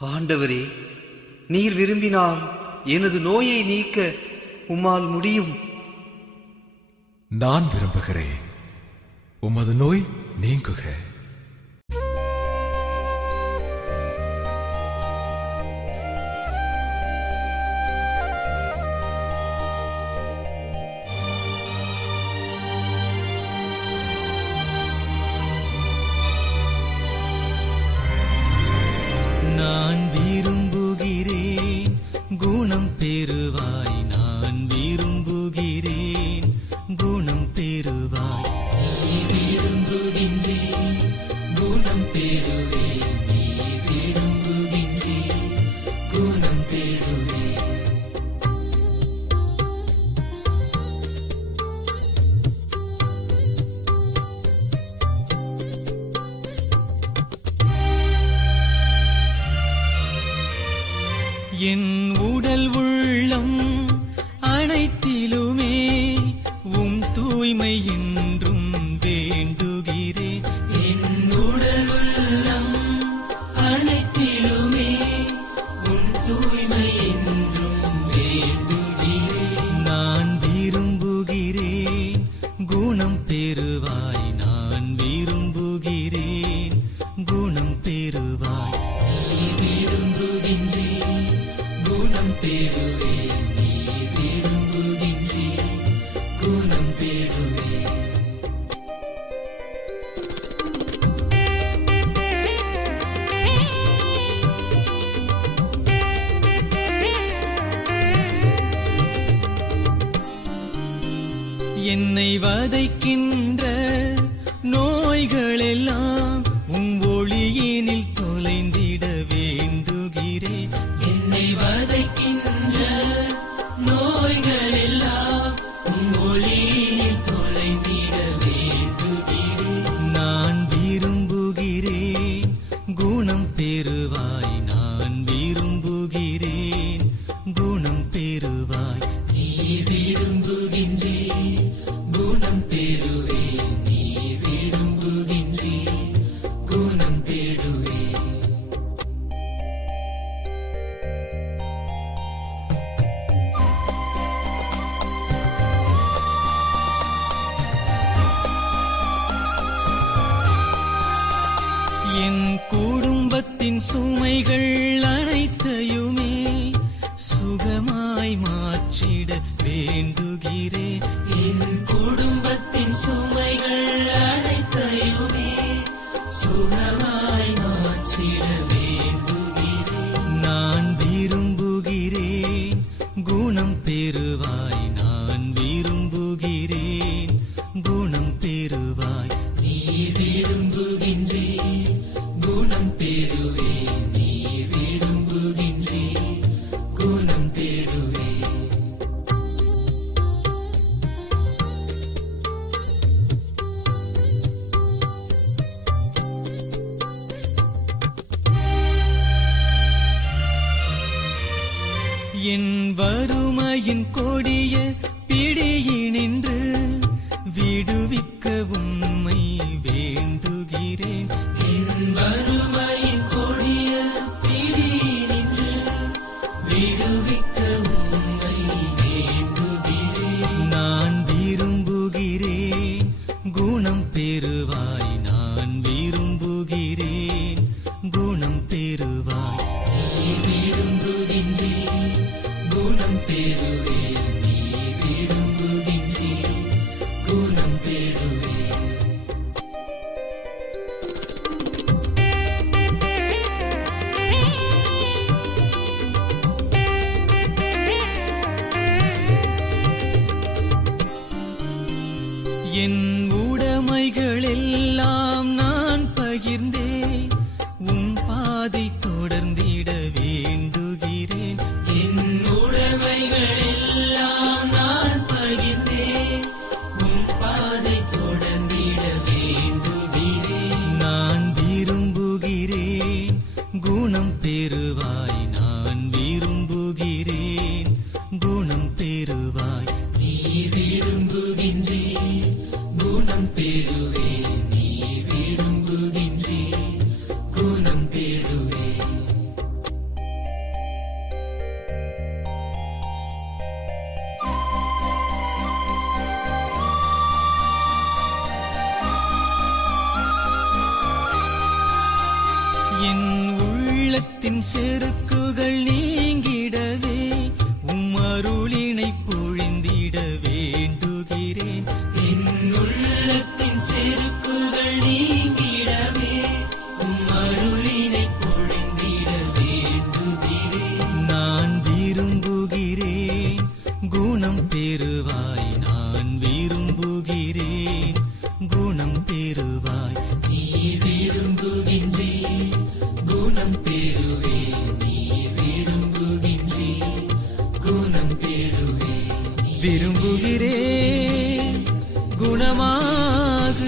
ஆண்டவரே நீர் விரும்பினால் எனது நோயை நீக்க உம்மால் முடியும். நான் விரும்புகிறேன். உமது நோய் நீங்குக. பெறுவாய் நான் விரும்புகிறேன். குணம் பெறுவாய். நீ விரும்புகின்றேன். குணம் பெறுவேன். நீ விரும்புகின்றேன். குணம் பெறுவேன். என் உடல் உள்ள பெறுவேன் நீ விரும்புகின்றேன் பெறுவேன் என்னை வதைக்கின்ற நோய்களெல்லாம் உன் என் குடும்பத்தின் சுமைகள் அனைத்தையுமே சுகமாய் மாற்றிட வேண்டுகிறேன். என் குடும்பத்தின் சுமை என் வறுமையின் கொடிய பிடியினின்று விடுவிக்க உண்மை வேண்டுகிறேன். விரும்புகின்றேன் குணம் பெறுவேன் நீ விரும்புகின்றேன் குணம் பெறுவேன் என் உள்ளத்தின் செருக்குகள் நீ விரும்புகிறேன். குணமாக